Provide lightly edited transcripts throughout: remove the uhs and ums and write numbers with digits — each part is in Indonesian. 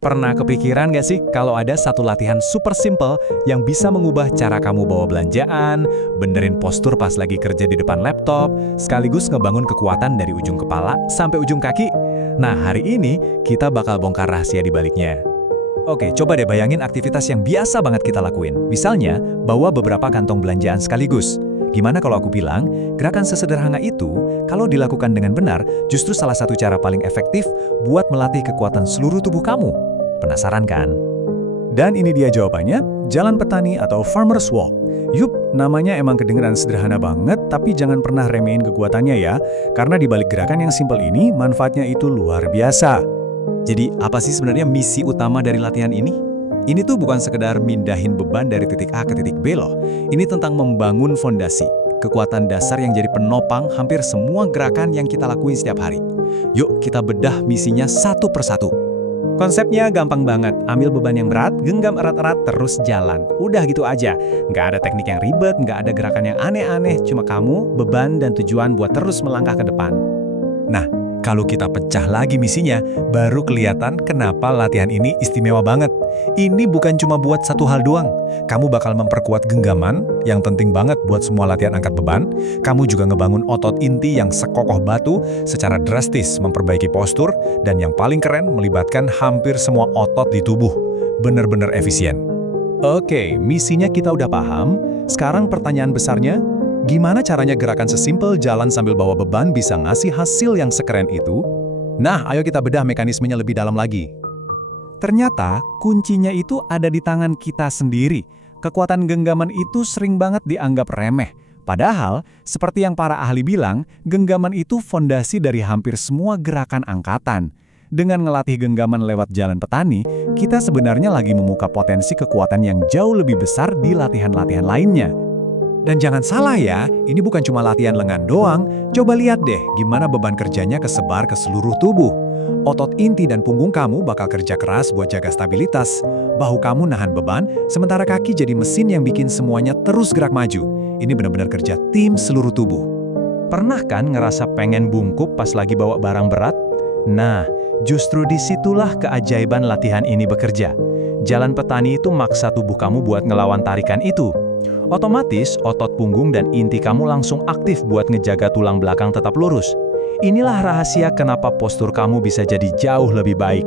Pernah kepikiran nggak sih kalau ada satu latihan super simple yang bisa mengubah cara kamu bawa belanjaan, benerin postur pas lagi kerja di depan laptop, sekaligus ngebangun kekuatan dari ujung kepala sampai ujung kaki? Nah, hari ini kita bakal bongkar rahasia di baliknya. Oke, coba deh bayangin aktivitas yang biasa banget kita lakuin. Misalnya, bawa beberapa kantong belanjaan sekaligus. Gimana kalau aku bilang, gerakan sesederhana itu, kalau dilakukan dengan benar, justru salah satu cara paling efektif buat melatih kekuatan seluruh tubuh kamu. Penasaran kan? Dan ini dia jawabannya, jalan petani atau farmer's walk. Yup, namanya emang kedengeran sederhana banget, tapi jangan pernah remehin kekuatannya ya, karena di balik gerakan yang simpel ini, manfaatnya itu luar biasa. Jadi, apa sih sebenarnya misi utama dari latihan ini? Ini tuh bukan sekedar mindahin beban dari titik A ke titik B loh. Ini tentang membangun fondasi, kekuatan dasar yang jadi penopang hampir semua gerakan yang kita lakuin setiap hari. Yuk, kita bedah misinya satu persatu. Konsepnya gampang banget, ambil beban yang berat, genggam erat-erat, terus jalan. Udah gitu aja, nggak ada teknik yang ribet, nggak ada gerakan yang aneh-aneh, cuma kamu, beban, dan tujuan buat terus melangkah ke depan. Nah, kalau kita pecah lagi misinya, baru kelihatan kenapa latihan ini istimewa banget. Ini bukan cuma buat satu hal doang. Kamu bakal memperkuat genggaman, yang penting banget buat semua latihan angkat beban. Kamu juga ngebangun otot inti yang sekokoh batu, secara drastis memperbaiki postur, dan yang paling keren melibatkan hampir semua otot di tubuh. Bener-bener efisien. Oke, misinya kita udah paham. Sekarang pertanyaan besarnya, gimana caranya gerakan sesimpel jalan sambil bawa beban bisa ngasih hasil yang sekeren itu? Nah, ayo kita bedah mekanismenya lebih dalam lagi. Ternyata, kuncinya itu ada di tangan kita sendiri. Kekuatan genggaman itu sering banget dianggap remeh. Padahal, seperti yang para ahli bilang, genggaman itu fondasi dari hampir semua gerakan angkatan. Dengan ngelatih genggaman lewat jalan petani, kita sebenarnya lagi membuka potensi kekuatan yang jauh lebih besar di latihan-latihan lainnya. Dan jangan salah ya, ini bukan cuma latihan lengan doang. Coba lihat deh gimana beban kerjanya kesebar ke seluruh tubuh. Otot inti dan punggung kamu bakal kerja keras buat jaga stabilitas. Bahu kamu nahan beban, sementara kaki jadi mesin yang bikin semuanya terus gerak maju. Ini benar-benar kerja tim seluruh tubuh. Pernah kan ngerasa pengen bungkuk pas lagi bawa barang berat? Nah, justru disitulah keajaiban latihan ini bekerja. Jalan petani itu maksa tubuh kamu buat ngelawan tarikan itu. Otomatis, otot punggung dan inti kamu langsung aktif buat ngejaga tulang belakang tetap lurus. Inilah rahasia kenapa postur kamu bisa jadi jauh lebih baik.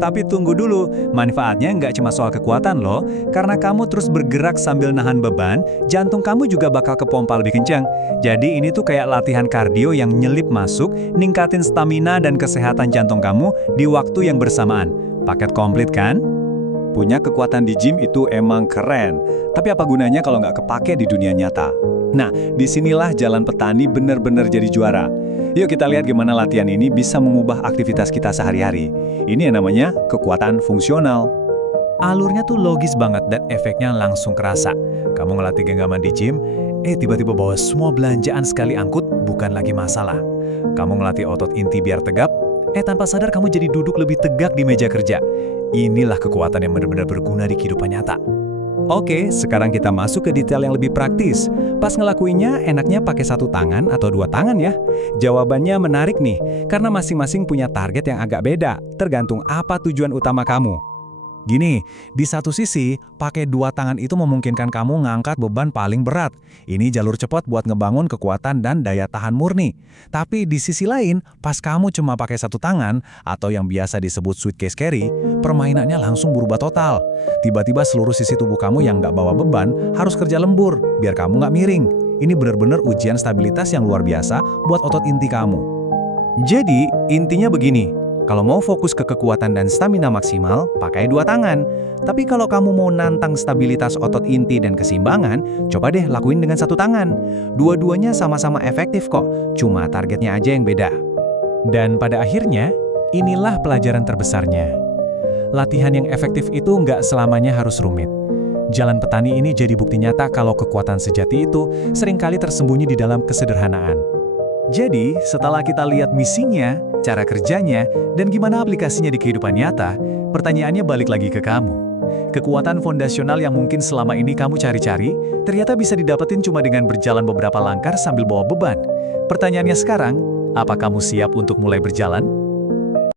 Tapi tunggu dulu, manfaatnya nggak cuma soal kekuatan loh. Karena kamu terus bergerak sambil nahan beban, jantung kamu juga bakal kepompa lebih kencang. Jadi ini tuh kayak latihan kardio yang nyelip masuk, ningkatin stamina dan kesehatan jantung kamu di waktu yang bersamaan. Paket komplit kan? Punya kekuatan di gym itu emang keren, tapi apa gunanya kalau nggak kepake di dunia nyata? Nah, disinilah jalan petani benar-benar jadi juara. Yuk kita lihat gimana latihan ini bisa mengubah aktivitas kita sehari-hari. Ini yang namanya kekuatan fungsional. Alurnya tuh logis banget dan efeknya langsung kerasa. Kamu ngelatih genggaman di gym, tiba-tiba bawa semua belanjaan sekali angkut, bukan lagi masalah. Kamu ngelatih otot inti biar tegap, tanpa sadar kamu jadi duduk lebih tegak di meja kerja. Inilah kekuatan yang benar-benar berguna di kehidupan nyata. Oke, sekarang kita masuk ke detail yang lebih praktis. Pas ngelakuinnya, enaknya pakai satu tangan atau dua tangan ya? Jawabannya menarik nih, karena masing-masing punya target yang agak beda, tergantung apa tujuan utama kamu. Gini, di satu sisi, pakai dua tangan itu memungkinkan kamu ngangkat beban paling berat. Ini jalur cepat buat ngebangun kekuatan dan daya tahan murni. Tapi di sisi lain, pas kamu cuma pakai satu tangan, atau yang biasa disebut suitcase carry, permainannya langsung berubah total. Tiba-tiba seluruh sisi tubuh kamu yang nggak bawa beban harus kerja lembur, biar kamu nggak miring. Ini benar-benar ujian stabilitas yang luar biasa buat otot inti kamu. Jadi, intinya begini. Kalau mau fokus ke kekuatan dan stamina maksimal, pakai dua tangan. Tapi kalau kamu mau nantang stabilitas otot inti dan keseimbangan, coba deh lakuin dengan satu tangan. Dua-duanya sama-sama efektif kok, cuma targetnya aja yang beda. Dan pada akhirnya, inilah pelajaran terbesarnya. Latihan yang efektif itu nggak selamanya harus rumit. Jalan petani ini jadi bukti nyata kalau kekuatan sejati itu seringkali tersembunyi di dalam kesederhanaan. Jadi, setelah kita lihat misinya, cara kerjanya, dan gimana aplikasinya di kehidupan nyata, pertanyaannya balik lagi ke kamu. Kekuatan fondasional yang mungkin selama ini kamu cari-cari, ternyata bisa didapetin cuma dengan berjalan beberapa langkah sambil bawa beban. Pertanyaannya sekarang, apa kamu siap untuk mulai berjalan?